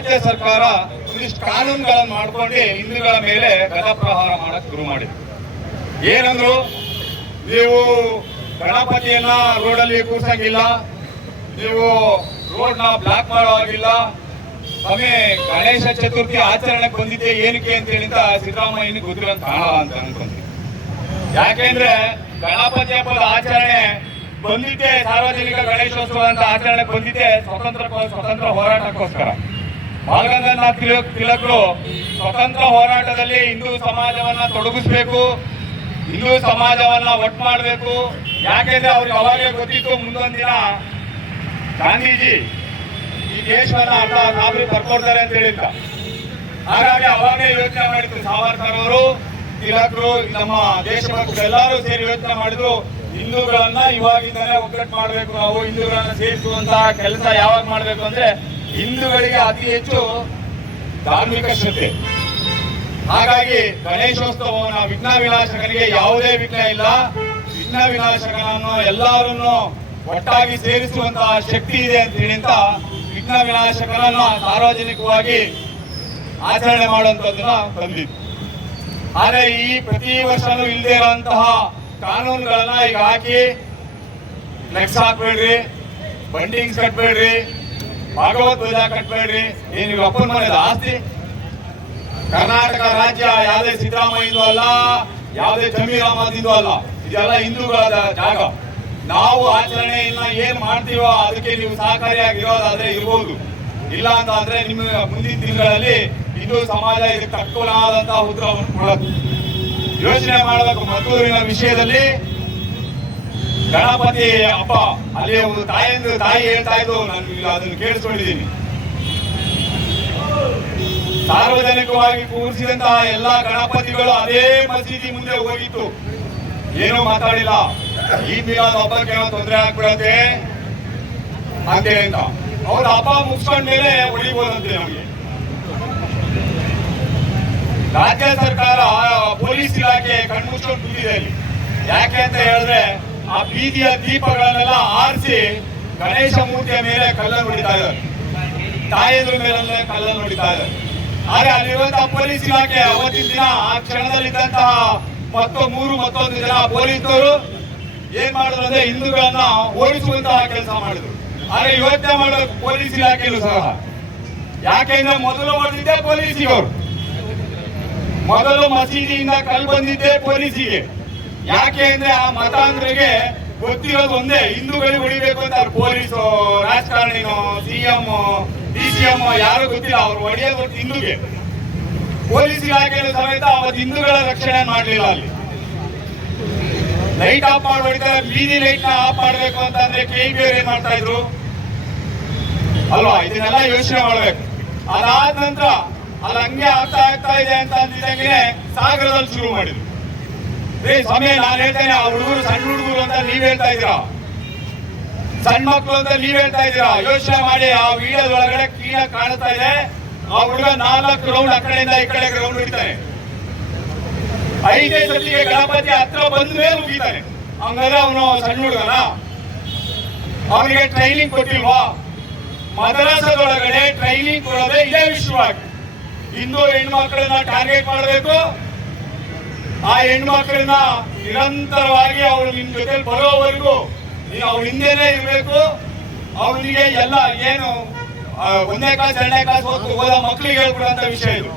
ರಾಜ್ಯ ಸರ್ಕಾರ ಒಂದಿಷ್ಟು ಕಾನೂನುಗಳನ್ನು ಮಾಡ್ಕೊಂಡು ಹಿಂದೂಗಳ ಮೇಲೆ ಗದಾಪ್ರಹಾರ ಮಾಡಕ್ ಶುರು ಮಾಡಿದ್ರು. ಏನಂದ್ರು, ನೀವು ಗಣಪತಿಯನ್ನ ರೋಡಲ್ಲಿ ಕೂರ್ಸಂಗಿಲ್ಲ, ನೀವು ರೋಡ್ನ ಬ್ಲಾಕ್ ಮಾಡೋ ಹಾಗಿಲ್ಲ, ನಮಗೆ ಗಣೇಶ ಚತುರ್ಥಿ ಆಚರಣೆಗೆ ಬಂದಿದ್ದೆ ಏನಕ್ಕೆ ಅಂತ ಹೇಳಿದ ಸಿದ್ದರಾಮಯ್ಯನಿಗೆ ಗೊತ್ತಿರೋಂತ ಕಾಣಲ್ಲ ಅಂತ ಅನ್ಕೊಂತೀವಿ. ಯಾಕೆಂದ್ರೆ ಗಣಪತಿ ಹಬ್ಬದ ಆಚರಣೆ ಬಂದಿದ್ದೆ, ಸಾರ್ವಜನಿಕ ಗಣೇಶೋತ್ಸವ ಅಂತ ಆಚರಣೆ ಬಂದಿದ್ದೆ ಸ್ವತಂತ್ರ ಹೋರಾಟಕ್ಕೋಸ್ಕರ. ಬಾಲಗಂಗಾಧರ ತಿಲಕರು ಸ್ವತಂತ್ರ ಹೋರಾಟದಲ್ಲಿ ಹಿಂದೂ ಸಮಾಜವನ್ನ ತೊಡಗಿಸ್ಬೇಕು, ಹಿಂದೂ ಸಮಾಜವನ್ನ ಒಟ್ಟು ಮಾಡಬೇಕು. ಯಾಕೆಂದ್ರೆ ಅವ್ರಿಗೆ ಅವಾಗಲೇ ಗೊತ್ತಿತ್ತು ಮುಂದೊಂದು ದಿನ ಗಾಂಧೀಜಿ ಈ ದೇಶವನ್ನ ಅರ್ಧ ಸಾಬರಿ ಬರ್ಕೊಡ್ತಾರೆ ಅಂತ ಹೇಳಿದ್ದ. ಹಾಗಾಗಿ ಅವಾಗಲೇ ಯೋಚನೆ ಮಾಡಿದ್ರು ಸಾವರ್ಕರ್ ಅವರು, ತಿಲಕರು, ನಮ್ಮ ದೇಶಭಕ್ತರು ಎಲ್ಲರೂ ಸೇರಿ ಯೋಚನೆ ಮಾಡಿದ್ರು, ಹಿಂದೂಗಳನ್ನ ಇವಾಗಿಂದಾನೇ ಒಗ್ಗಟ್ಟು ಮಾಡಬೇಕು, ನಾವು ಹಿಂದೂಗಳನ್ನ ಸೇರಿಸುವಂತ ಕೆಲಸ ಯಾವಾಗ ಮಾಡಬೇಕು ಅಂದ್ರೆ ಹಿಂದೂಗಳಿಗೆ ಅತಿ ಹೆಚ್ಚು ಧಾರ್ಮಿಕ ಶ್ರದ್ಧೆ. ಹಾಗಾಗಿ ಗಣೇಶೋತ್ಸವವನ್ನು ವಿಘ್ನ ವಿನಾಶಕನಿಗೆ ಯಾವುದೇ ವಿಘ್ನ ಇಲ್ಲ, ವಿಘ್ನ ವಿನಾಶಕನನ್ನು ಎಲ್ಲರನ್ನು ಒಟ್ಟಾಗಿ ಸೇರಿಸುವಂತಹ ಶಕ್ತಿ ಇದೆ ಅಂತ ಹೇಳಿ ವಿಘ್ನ ವಿನಾಶಕನನ್ನ ಸಾರ್ವಜನಿಕವಾಗಿ ಆಚರಣೆ ಮಾಡುವಂತದ್ದನ್ನ ತಂದಿತ್ತು. ಆದ್ರೆ ಈ ಪ್ರತಿ ವರ್ಷನೂ ಇಲ್ಲದೆ ಇರುವಂತಹ ಕಾನೂನುಗಳನ್ನ ಈಗ ಹಾಕಿ ಫ್ಲೆಕ್ಸ್ ಹಾಕ್ಬೇಡ್ರಿ, ಬಂಡಿಂಗ್ಸ್ ಕಟ್ಬೇಡ್ರಿ, ಭಾಗವತ್ ಧ್ವಜ ಕಟ್ಬೇಡ್ರಿ, ಏನು ಅಪ್ಪನ ಮನೆದ ಆಸ್ತಿ. ಕರ್ನಾಟಕ ರಾಜ್ಯ ಯಾವುದೇ ಸಿದ್ದರಾಮಯ್ಯದು ಅಲ್ಲ, ಯಾವುದೇ ಜಮೀರ್ ಅಹಮದ್ ಅಲ್ಲ, ಇದೆಲ್ಲ ಹಿಂದೂಗಳ ಜಾಗ. ನಾವು ಆಚರಣೆಯನ್ನ ಏನ್ ಮಾಡ್ತೀವೋ ಅದಕ್ಕೆ ನೀವು ಸಹಕಾರಿಯಾಗಿರೋದಾದ್ರೆ ಇರ್ಬೋದು, ಇಲ್ಲ ಅಂತ ಅಂದ್ರೆ ನಿಮ್ಮ ಮುಂದಿನ ದಿನಗಳಲ್ಲಿ ಹಿಂದೂ ಸಮಾಜ ಇದಕ್ಕೆ ತಕ್ಕನಾದಂತಹ ಉತ್ತರವನ್ನು ಕೊಡೋದು ಯೋಚನೆ ಮಾಡಬೇಕು. ಮದ್ದೂರಿನ ವಿಷಯದಲ್ಲಿ ಗಣಪತಿ ಹಬ್ಬ ಅಲ್ಲಿ ಒಂದು ತಾಯಿ ಹೇಳ್ತಾ ಇದ್ದು, ನಾನು ಅದನ್ನು ಕೇಳಿಸ್ಕೊಂಡಿದ್ದೀನಿ. ಸಾರ್ವಜನಿಕವಾಗಿ ಕೂರಿಸಿದಂತಹ ಎಲ್ಲಾ ಗಣಪತಿಗಳು ಅದೇ ಮಸೀದಿ ಮುಂದೆ ಹೋಗಿತ್ತು, ಏನೂ ಮಾತಾಡಿಲ್ಲ. ಈ ಮಿಲಾದ್ ಹಬ್ಬಕ್ಕೆ ಏನೋ ತೊಂದರೆ ಆಗ್ಬಿಡತ್ತೆ ಅಂತೇಳಿ ಅಂತ ಅವ್ರ ಹಬ್ಬ ಮುಗಿಸ್ಕೊಂಡ ಮೇಲೆ ಹೊಡಿಬೋದಂತೆ. ನಮಗೆ ರಾಜ್ಯ ಸರ್ಕಾರ ಪೊಲೀಸ್ ಇಲಾಖೆ ಕಣ್ಮುಚ್ಕೊಂಡು ಕೂತಿದೆ ಅಲ್ಲಿ. ಯಾಕೆ ಅಂತ ಹೇಳಿದ್ರೆ ಆ ಬೀದಿಯ ದೀಪಗಳನ್ನೆಲ್ಲ ಆರಿಸಿ ಗಣೇಶ ಮೂರ್ತಿಯ ಮೇಲೆ ಕಲ್ಲನ್ನು ಹೊಡಿತಾ ಇದ್ದಾರೆ, ತಾಯದ್ರ ಮೇಲೆ ಕಲ್ಲನ್ನು ಹೊಡಿತಾ ಇದ್ದಾರೆ. ಆದ್ರೆ ಅಲ್ಲಿರುವಂತಹ ಪೊಲೀಸ್ ಇಲಾಖೆ ಅವತ್ತಿನ ದಿನ ಆ ಕ್ಷಣದಲ್ಲಿದ್ದಂತಹ ಮತ್ತೊಂದು ಜನ ಪೊಲೀಸರು ಏನ್ ಮಾಡಿದ್ರು ಅಂದ್ರೆ ಹಿಂದೂಗಳನ್ನ ಓಡಿಸುವಂತಹ ಕೆಲಸ ಮಾಡಿದ್ರು. ಆದ್ರೆ ಯೋಚನೆ ಮಾಡೋದು ಪೊಲೀಸ್ ಇಲಾಖೆಯಲ್ಲೂ ಸಹ. ಯಾಕೆಂದ್ರೆ ಮೊದಲು ಹೊಡೆದಿದ್ದೆ ಪೊಲೀಸಿಗವರು, ಮೊದಲು ಮಸೀದಿಯಿಂದ ಕಲ್ಲು ಬಂದಿದ್ದೆ ಪೊಲೀಸಿಗೆ. ಯಾಕೆ ಅಂದ್ರೆ ಆ ಮತಾಂಧರಿಗೆ ಗೊತ್ತಿರೋದು ಒಂದೇ, ಹಿಂದೂಗಳಿಗೆ ಹೊಡಿಬೇಕು ಅಂತ. ಅವ್ರು ಪೊಲೀಸು, ರಾಜಕಾರಣಿನೋ, ಸಿಎಂ, ಡಿಸಿಎಂ ಯಾರು ಗೊತ್ತಿಲ್ಲ, ಅವ್ರು ಹೊಡೆಯೋದು ಗೊತ್ತು ಹಿಂದೂಗೆ. ಪೊಲೀಸ್ ಇಲಾಖೆಯಲ್ಲೂ ಸಮೇತ ಅವತ್ತು ಹಿಂದೂಗಳ ರಕ್ಷಣೆ ಮಾಡಲಿಲ್ಲ. ಅಲ್ಲಿ ಲೈಟ್ ಆಫ್ ಮಾಡಿ ಹೊಡಿತಾರೆ, ಬೀದಿ ಲೈಟ್ ನ ಆಫ್ ಮಾಡಬೇಕು ಅಂತಂದ್ರೆ KEB ಏನ್ ಮಾಡ್ತಾ ಇದ್ರು ಅಲ್ವಾ? ಇದನ್ನೆಲ್ಲ ಯೋಚನೆ ಮಾಡ್ಬೇಕು. ಅದಾದ ನಂತರ ಅಲ್ಲಿ ಹಂಗೆ ಆಗ್ತಾ ಇದೆ ಅಂತ ಅಂದಿದ್ದಂಗೆ ಸಾಗರದಲ್ಲಿ ಶುರು ಮಾಡಿದ್ರು. ಸಮಯ ನಾನು ಹೇಳ್ತೇನೆ, ಆ ಹುಡುಗರು ಸಣ್ಣ ಹುಡುಗರು ಅಂತ ನೀವ್ ಹೇಳ್ತಾ ಇದ್ದೀರಾ, ಸಣ್ಣ ಮಕ್ಕಳು ಅಂತ ನೀವ್ ಹೇಳ್ತಾ ಇದ್ದೀರಾ. ಯೋಚನೆ ಮಾಡಿ, ಆ ವಿಡಿಯೋದೊಳಗಡೆ ಕ್ಲೀನಾಗಿ ಕಾಣಿಸ್ತಾ ಇದೆ, ಆ ಹುಡುಗ 4 ರೌಂಡ್ ಆ ಕಡೆಯಿಂದ ಈ ಕಡೆ ರೌಂಡ್ ಹೊಡಿತಾನೆ. 5ನೇ ಸತಿಗೆ ಗಣಪತಿ ಹತ್ರ ಬಂದ ಮೇಲೆ ಮುಗಿತಾನೆ. ಹಂಗಾದ್ರೆ ಅವನು ಸಣ್ಣ ಹುಡುಗನ? ಅವನಿಗೆ ಟ್ರೈನಿಂಗ್ ಕೊಟ್ಟಿಲ್ವಾ? ಮದ್ರಾಸದೊಳಗಡೆ ಟ್ರೈನಿಂಗ್ ಕೊಡೋದೇ ಇದೇ ವಿಷಯವಾಗಿ. ಹಿಂದೂ ಹೆಣ್ಮಕ್ಳನ್ನ ಟಾರ್ಗೆಟ್ ಮಾಡಬೇಕು, ಆ ಹೆಣ್ಮಕ್ಳನ್ನ ನಿರಂತರವಾಗಿ ಅವಳು ನಿಮ್ ಜೊತೆ ಬರೋವರೆಗೂ ನೀನು ಅವ್ರ ಹಿಂದೆನೆ ಇರ್ಬೇಕು. ಅವನಿಗೆ ಎಲ್ಲ ಏನು 1ನೇ ಕ್ಲಾಸ್ 2ನೇ ಕ್ಲಾಸ್ ಓದೋ ಮಕ್ಕಳಿಗೆ ಹೇಳ್ಬಿಡುವಂತ ವಿಷಯ ಇದು.